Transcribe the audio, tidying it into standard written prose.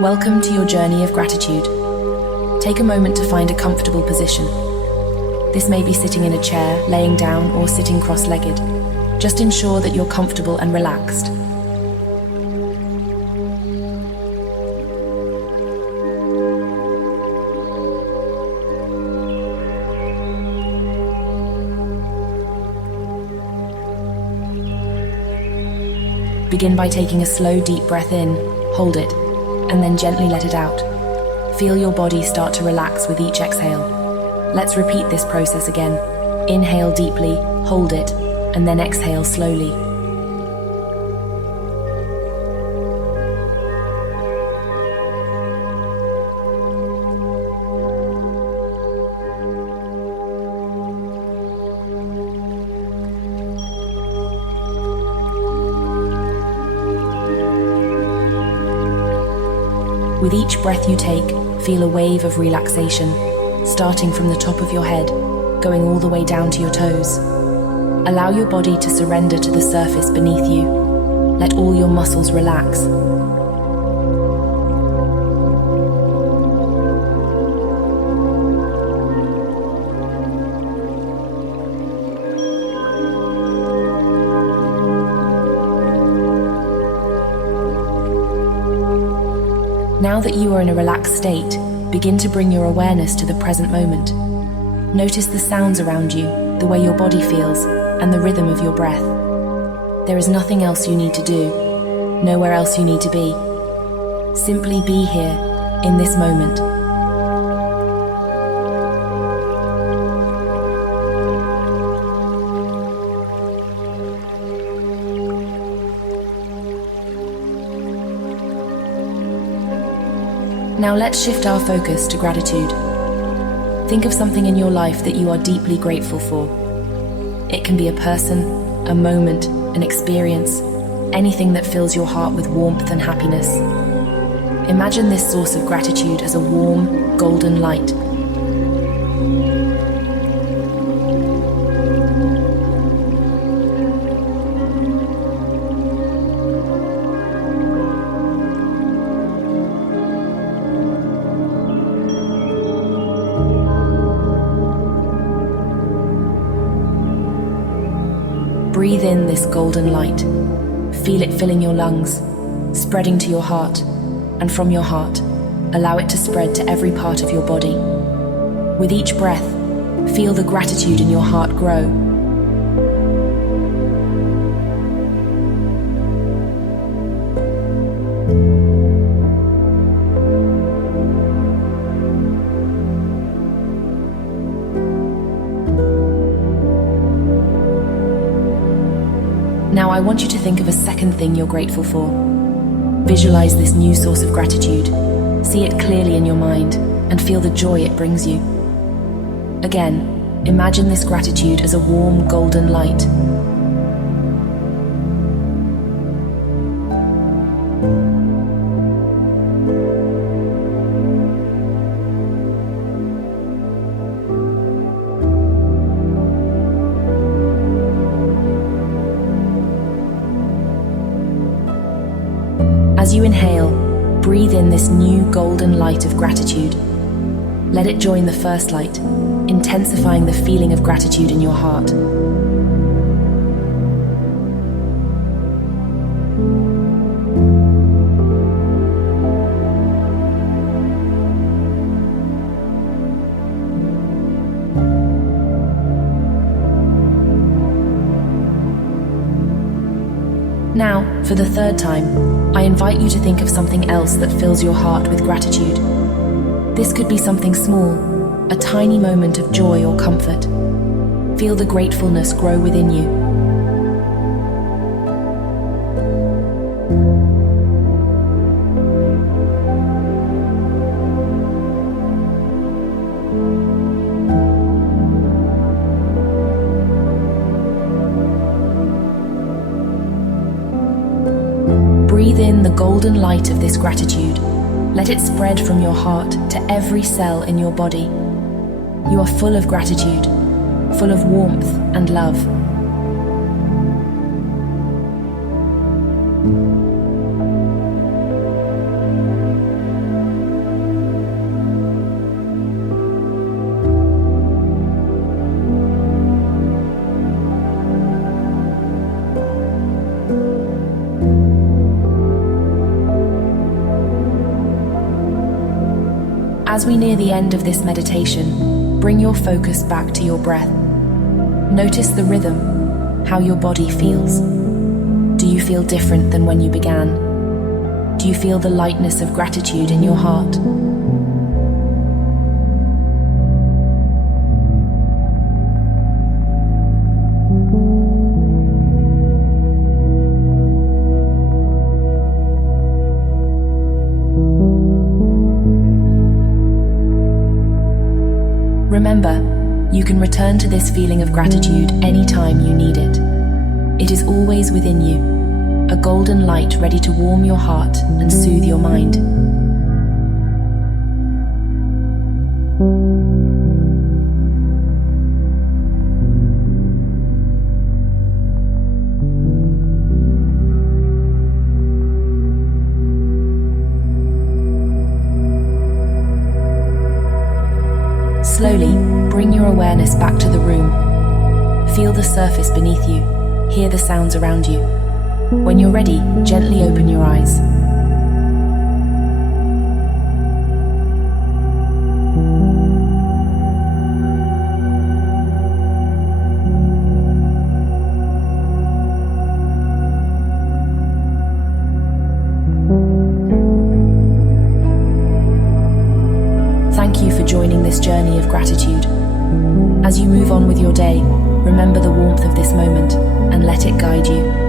Welcome to your journey of gratitude. Take a moment to find a comfortable position. This may be sitting in a chair, laying down, or sitting cross-legged. Just ensure that you're comfortable and relaxed. Begin by taking a slow, deep breath in, hold it, and then gently let it out. Feel your body start to relax with each exhale. Let's repeat this process again. Inhale deeply, hold it, and then exhale slowly. With each breath you take, feel a wave of relaxation, starting from the top of your head, going all the way down to your toes. Allow your body to surrender to the surface beneath you. Let all your muscles relax. Now that you are in a relaxed state, begin to bring your awareness to the present moment. Notice the sounds around you, the way your body feels, and the rhythm of your breath. There is nothing else you need to do, nowhere else you need to be. Simply be here, in this moment. Now let's shift our focus to gratitude. Think of something in your life that you are deeply grateful for. It can be a person, a moment, an experience, anything that fills your heart with warmth and happiness. Imagine this source of gratitude as a warm, golden light. Breathe in this golden light. Feel it filling your lungs, spreading to your heart, and from your heart, allow it to spread to every part of your body. With each breath, feel the gratitude in your heart grow. Now I want you to think of a second thing you're grateful for. Visualize this new source of gratitude. See it clearly in your mind and feel the joy it brings you. Again, imagine this gratitude as a warm golden light. As you inhale, breathe in this new golden light of gratitude. Let it join the first light, intensifying the feeling of gratitude in your heart. Now, for the third time, I invite you to think of something else that fills your heart with gratitude. This could be something small, a tiny moment of joy or comfort. Feel the gratefulness grow within you. Breathe in the golden light of this gratitude. Let it spread from your heart to every cell in your body. You are full of gratitude, full of warmth and love. As we near the end of this meditation, bring your focus back to your breath. Notice the rhythm, how your body feels. Do you feel different than when you began? Do you feel the lightness of gratitude in your heart? Remember, you can return to this feeling of gratitude anytime you need it. It is always within you, a golden light ready to warm your heart and soothe your mind. Slowly, bring your awareness back to the room. Feel the surface beneath you, hear the sounds around you. When you're ready, gently open your eyes. Thank you for joining this journey of gratitude. As you move on with your day, remember the warmth of this moment and let it guide you.